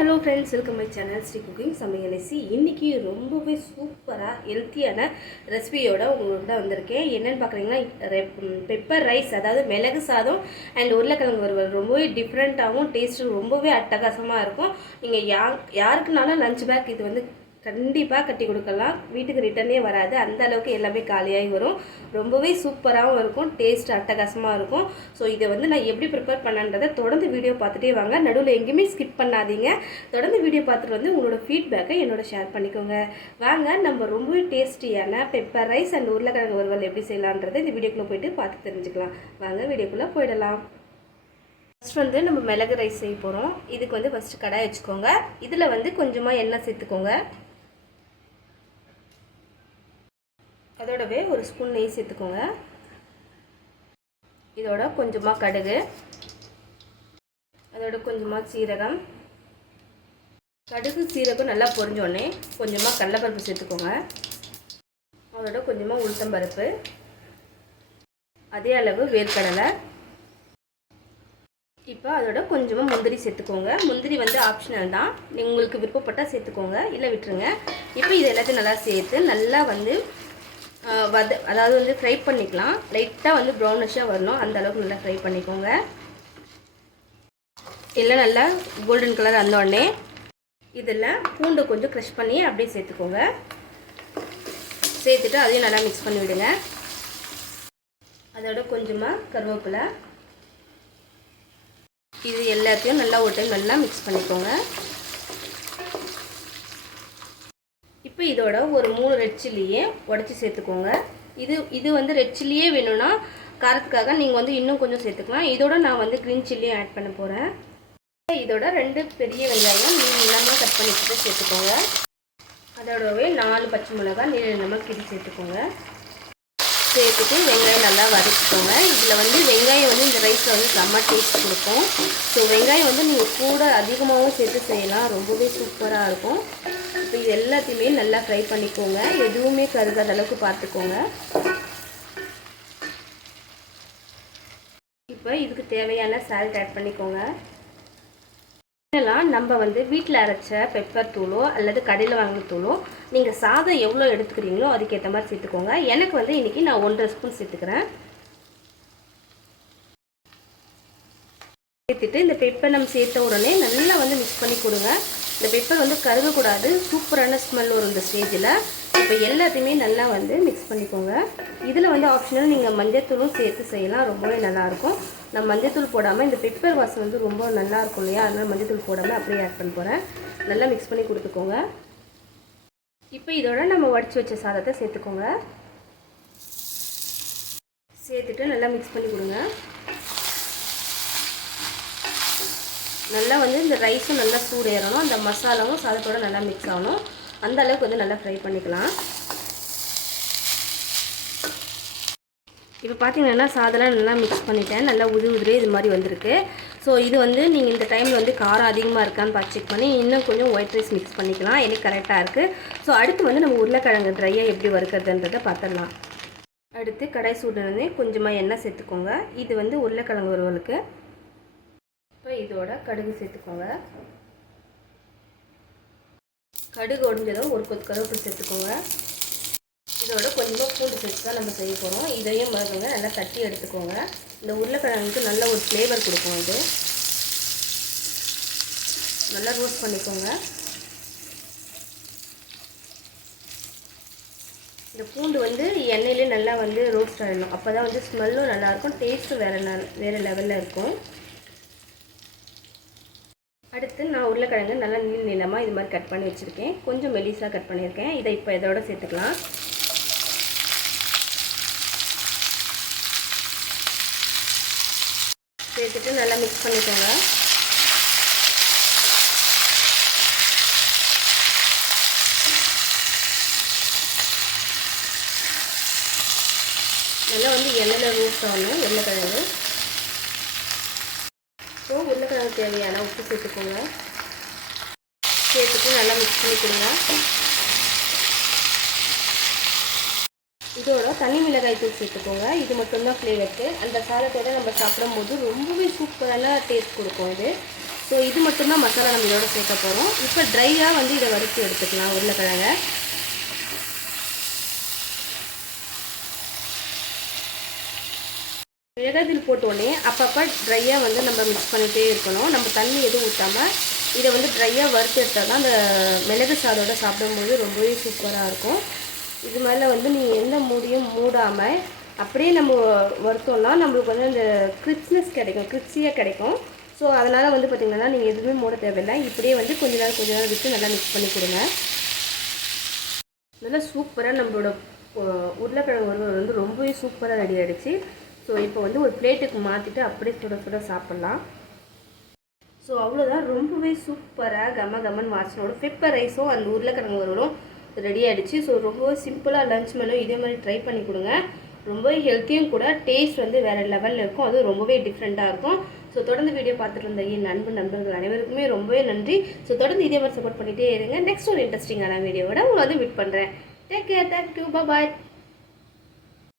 Hello friends, welcome my channel Sri cooking சமையலசி. இன்றைக்கி ரொம்பவே சூப்பராக ஹெல்த்தியான ரெசிபியோட உங்கள்கிட்ட வந்திருக்கேன். என்னென்னு பார்க்குறீங்கன்னா, பெப்பர் ரைஸ், அதாவது மிளகு சாதம் அண்ட் உருளைக்கிழங்கு வறுவல். ரொம்பவே டிஃப்ரெண்ட்டாகவும் டேஸ்ட்டு ரொம்பவே அட்டகாசமாக இருக்கும். நீங்கள் யாருக்குனாலும் லஞ்ச் பேக் இது வந்து கண்டிப்பாக கட்டி கொடுக்கலாம். வீட்டுக்கு ரிட்டர்னே வராது, அந்த அளவுக்கு எல்லாமே காலியாகி வரும். ரொம்பவே சூப்பராகவும் இருக்கும், டேஸ்ட் அட்டகாசமாக இருக்கும். ஸோ இதை வந்து நான் எப்படி ப்ரிப்பேர் பண்ணன்றதை தொடர்ந்து வீடியோ பார்த்துட்டே வாங்க. நடுவில் எங்கேயுமே ஸ்கிப் பண்ணாதீங்க. தொடர்ந்து வீடியோ பார்த்துட்டு வந்து உங்களோட ஃபீட்பேக்கை என்னோட ஷேர் பண்ணிக்கோங்க. வாங்க, நம்ம ரொம்பவே டேஸ்டியான பெப்பர் ரைஸ் அண்ட் உருளைக்கிழங்கு வறுவல் எப்படி செய்யலான்றதை இந்த வீடியோக்குள்ளே போய்ட்டு பார்த்து தெரிஞ்சுக்கலாம். வாங்க, வீடியோக்குள்ளே போயிடலாம். ஃபஸ்ட் வந்து நம்ம மிளகு ரைஸ் செய்ய போகிறோம். இதுக்கு வந்து ஃபஸ்ட்டு கடாய் வச்சுக்கோங்க. இதில் வந்து கொஞ்சமாக எண்ணெய் சேர்த்துக்கோங்க. அதோடவே ஒரு ஸ்பூன் நெய் சேர்த்துக்கோங்க. இதோட கொஞ்சமாக கடுகு, அதோட கொஞ்சமாக சீரகம். கடுகு சீரகம் நல்லா பொரிஞ்சோடனே கொஞ்சமாக கடலைப்பருப்பு சேர்த்துக்கோங்க. அதோட கொஞ்சமாக உளுத்தம்பருப்பு, அதே அளவு வேர்க்கடலை. இப்போ அதோட கொஞ்சமாக முந்திரி சேர்த்துக்கோங்க. முந்திரி வந்து ஆப்ஷனல் தான், உங்களுக்கு விருப்பப்பட்டால் சேர்த்துக்கோங்க, இல்லை விட்டுருங்க. இப்போ இது எல்லாத்தையும் நல்லா சேர்த்து நல்லா வந்து அதாவது வந்து ஃப்ரை பண்ணிக்கலாம். லைட்டாக வந்து ப்ரௌனிஷாக வரணும், அந்த அளவுக்கு நல்லா ஃப்ரை பண்ணிக்கோங்க. எல்லாம் நல்லா கோல்டன் கலர் வந்தோடனே இதில் பூண்டை கொஞ்சம் க்ரஷ் பண்ணி அப்படியே சேர்த்துக்கோங்க. சேர்த்துட்டு அதையும் நல்லா மிக்ஸ் பண்ணி விடுங்க. அதோட கொஞ்சமாக கருவேப்பிலை, இது எல்லாத்தையும் நல்லா ஒரு டைம் நல்லா மிக்ஸ் பண்ணிக்கோங்க. இப்போ இதோட ஒரு 3 ரெட் சில்லியே உடச்சி சேர்த்துக்கோங்க. இது வந்து ரெட் சில்லியே வேணும்னா காரத்துக்காக நீங்கள் வந்து இன்னும் கொஞ்சம் சேர்த்துக்கலாம். இதோட நான் வந்து க்ரீன் சில்லியும் ஆட் பண்ண போகிறேன். இதோட 2 பெரிய வெங்காயம் நீளமாக கட் பண்ணி சேர்த்துக்கோங்க. அதோடவே 4 பச்சை மிளகாய் நீளமாக கிள்ளி சேர்த்துக்கோங்க. சேர்த்துட்டு வெங்காயம் நல்லா வதக்கிக்கோங்க. இதில் வந்து வெங்காயம் வந்து இந்த ரைஸில் வந்து செம்ம டேஸ்ட் கொடுக்கும். ஸோ வெங்காயம் வந்து நீங்கள் கூட அதிகமாகவும் சேர்த்து செய்யலாம், ரொம்பவே சூப்பராக இருக்கும். இப்போ இது எல்லாத்தையுமே நல்லா ஃப்ரை பண்ணிக்கோங்க, எதுவுமே கருகாத அளவுக்கு பார்த்துக்கோங்க. இப்போ இதுக்கு தேவையான சால்ட் ஆட் பண்ணிக்கோங்க. இதெல்லாம் நம்ம வந்து வீட்டில் அரைச்ச பெப்பர் தூளோ அல்லது கடையில் வாங்கின தூளோ, நீங்கள் சாதம் எவ்வளோ எடுத்துக்கிறீங்களோ அதுக்கேற்ற மாதிரி சேர்த்துக்கோங்க. எனக்கு வந்து இன்றைக்கி நான் 1.5 ஸ்பூன் சேர்த்துக்கிறேன். சேர்த்துட்டு இந்த பெப்பர் நம்ம சேர்த்த உடனே நல்லா வந்து மிக்ஸ் பண்ணி கொடுங்க. இந்த பெப்பர் வந்து கருகக்கூடாது, சூப்பரான ஸ்மெல் வரும் இந்த ஸ்டேஜில். இப்போ எல்லாத்தையுமே நல்லா வந்து மிக்ஸ் பண்ணிக்கோங்க. இதில் வந்து ஆப்ஷனல் நீங்கள் மஞ்சத்தூளும் சேர்த்து செய்யலாம், ரொம்பவே நல்லாயிருக்கும். நான் மஞ்சத்தூள் போடாமல் இந்த பெப்பர் வாசம் வந்து ரொம்ப நல்லாயிருக்கும் இல்லையா, அதனால் மஞ்சத்தூள் போடாமல் அப்படியே ஆட் பண்ண போகிறேன். நல்லா மிக்ஸ் பண்ணி கொடுத்துக்கோங்க. இப்போ இதோட நம்ம வடித்து வச்ச சாதத்தை சேர்த்துக்கோங்க. சேர்த்துட்டு நல்லா மிக்ஸ் பண்ணி கொடுங்க. நல்லா வந்து இந்த ரைஸும் நல்லா சூடு ஏறணும், அந்த மசாலாவும் சாதத்தோடு நல்லா மிக்ஸ் ஆகணும், அந்த அளவுக்கு வந்து நல்லா ஃப்ரை பண்ணிக்கலாம். இப்போ பார்த்தீங்கன்னா சாதம்லாம் நல்லா மிக்ஸ் பண்ணிட்டேன், நல்லா உதிரே இது மாதிரி வந்திருக்கு. ஸோ இது வந்து நீங்கள் இந்த டைமில் வந்து காரம் அதிகமாக இருக்கான்னு பார்த்து செக் பண்ணி இன்னும் கொஞ்சம் ஒயிட் ரைஸ் மிக்ஸ் பண்ணிக்கலாம், எனக்கு கரெக்டாக இருக்குது. ஸோ அடுத்து வந்து நம்ம உருளைக்கிழங்கு ட்ரையாக எப்படி வறுக்கிறதுன்றதை பார்த்துடலாம். அடுத்து கடாய் சூடுனே கொஞ்சமாக எண்ணெய் சேர்த்துக்கோங்க. இது வந்து உருளைக்கிழங்கு வறுவலுக்கு. இப்போ இதோட கடுகு சேர்த்துக்கோங்க. கடுகு உடைஞ்சதும் ஒரு கொத்து கருவேப்பிலை சேர்த்துக்கோங்க. இதோட கொஞ்சமாக பூண்டு சேர்த்து தான் நம்ம செய்ய போகிறோம். இதையும் பாருங்க நல்லா தட்டி எடுத்துக்கோங்க. இந்த உருளைக்கிழங்குக்கு நல்ல ஒரு ஃப்ளேவர் கொடுக்கும். இது நல்லா ரோஸ்ட் பண்ணிக்கோங்க. இந்த பூண்டு வந்து எண்ணெயிலே நல்லா வந்து ரோஸ்ட் ஆகிடணும், அப்போ தான் வந்து ஸ்மெல்லும் நல்லாயிருக்கும், டேஸ்ட்டும் வேறு லெவலில் இருக்கும். அடுத்து நான் உருளைக்கிழங்கு நல்லா நீளமாக இது மாதிரி கட் பண்ணி வச்சுருக்கேன், கொஞ்சம் மெலிசாக கட் பண்ணியிருக்கேன். இதை இப்போ இதோட சேர்த்துக்கலாம். சேர்த்துட்டு நல்லா மிக்ஸ் பண்ணிக்கோங்க. நல்லா வந்து எண்ணெயில் ரோஸ்ட் ஆகணும் உருளைக்கிழங்கு. ஸோ உருளைக்கிழங்கு தேவையான உப்பு சேர்த்துக்கோங்க. சேர்த்துட்டு நல்லா மிக்ஸ் பண்ணி கொடுங்க. இதோட தனி மிளகாய் தூள் சேர்த்துக்கோங்க. இது மட்டும்தான் ஃப்ளேவருக்கு. அந்த சாதத்தோடு நம்ம சாப்பிடும்போது ரொம்பவே சூப்பரான டேஸ்ட் கொடுக்கும் இது. ஸோ இது மட்டும்தான் மசாலா நம்ம இதோட சேர்க்க போகிறோம். இப்போ ட்ரையாக வந்து இதை வறுத்து எடுத்துக்கலாம் உருளைக்கிழங்கை. மிளகாய்த்தூள் போட்டோடனே அப்பப்போ ட்ரையாக வந்து நம்ம மிக்ஸ் பண்ணிகிட்டே இருக்கணும். நம்ம தண்ணி எதுவும் ஊற்றாமல் இதை வந்து ட்ரையாக வறுத்து எடுத்தால் தான் அந்த மிளகு சாதோட சாப்பிடும்போது ரொம்பவே சூப்பராக இருக்கும். இது மேலே வந்து நீங்கள் எந்த மூடியும் மூடாமல் அப்படியே நம்ம வறுத்தோம்னா நம்மளுக்கு வந்து அந்த கிரிப்ஸ்னஸ் கிடைக்கும், கிரிப்ஸியாக கிடைக்கும். ஸோ அதனால் வந்து பார்த்திங்கன்னா நீங்கள் எதுவுமே மூட தேவையில்லை. இப்படியே வந்து கொஞ்ச நேரம் விட்டு நல்லா மிக்ஸ் பண்ணி கொடுங்க. நல்லா சூப்பராக நம்மளோட உருளைக்கிழங்கு வறுவல் வந்து ரொம்பவே சூப்பராக ரெடி ஆகிடுச்சு. ஸோ இப்போ வந்து ஒரு பிளேட்டுக்கு மாற்றிட்டு அப்படியே சுட சுட சாப்பிட்லாம். ஸோ அவ்வளோதான், ரொம்பவே சூப்பராக கமன்னு வாசனோட பெப்பர் ரைஸும் அந்த உருளைக்கிழங்கு வறுவலும் ரெடி ஆகிடுச்சு. ஸோ ரொம்பவே சிம்பிளாக லஞ்ச் மெனு இதே மாதிரி ட்ரை பண்ணி கொடுங்க. ரொம்பவே ஹெல்த்தியும் கூட, டேஸ்ட் வந்து வேறு லெவலில் இருக்கும், அதுவும் ரொம்பவே டிஃப்ரெண்ட்டாக இருக்கும். ஸோ தொடர்ந்து வீடியோ பார்த்துட்டு இருந்த என் நண்பர்கள் அனைவருக்குமே ரொம்பவே நன்றி. ஸோ தொடர்ந்து இதே மாதிரி சப்போர்ட் பண்ணிகிட்டே இருங்க. நெக்ஸ்ட் ஒரு இன்ட்ரெஸ்டிங்கான வீடியோவோட உங்களை வந்து மீட் பண்ணுறேன். டேக் கேர், தேங்க்யூ, பாய்.